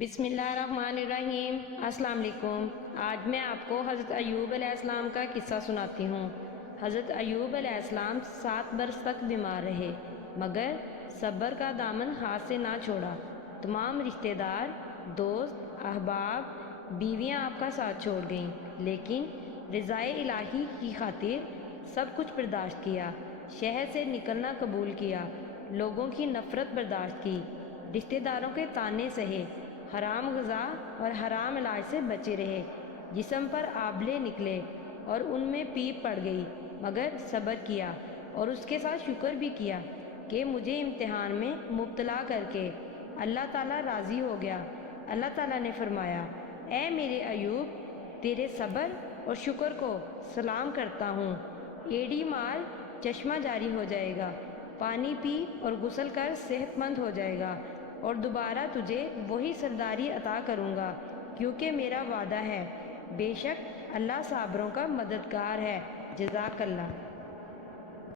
بسم اللہ الرحمن الرحیم۔ السلام علیکم۔ آج میں آپ کو حضرت ایوب علیہ السلام کا قصہ سناتی ہوں۔ حضرت ایوب علیہ السلام 7 برس تک بیمار رہے، مگر صبر کا دامن ہاتھ سے نہ چھوڑا۔ تمام رشتہ دار، دوست، احباب، بیویاں آپ کا ساتھ چھوڑ گئیں، لیکن رضائے الہی کی خاطر سب کچھ برداشت کیا۔ شہر سے نکلنا قبول کیا، لوگوں کی نفرت برداشت کی، رشتہ داروں کے طعنے سہے، حرام غذا اور حرام علاج سے بچے رہے۔ جسم پر آبلے نکلے اور ان میں پیپ پڑ گئی، مگر صبر کیا اور اس کے ساتھ شکر بھی کیا کہ مجھے امتحان میں مبتلا کر کے اللہ تعالیٰ راضی ہو گیا۔ اللہ تعالیٰ نے فرمایا، اے میرے ایوب، تیرے صبر اور شکر کو سلام کرتا ہوں۔ ایڑی مار، چشمہ جاری ہو جائے گا، پانی پی اور غسل کر صحت مند ہو جائے گا، اور دوبارہ تجھے وہی سرداری عطا کروں گا، کیونکہ میرا وعدہ ہے، بے شک اللہ صابروں کا مددگار ہے۔ جزاک اللہ۔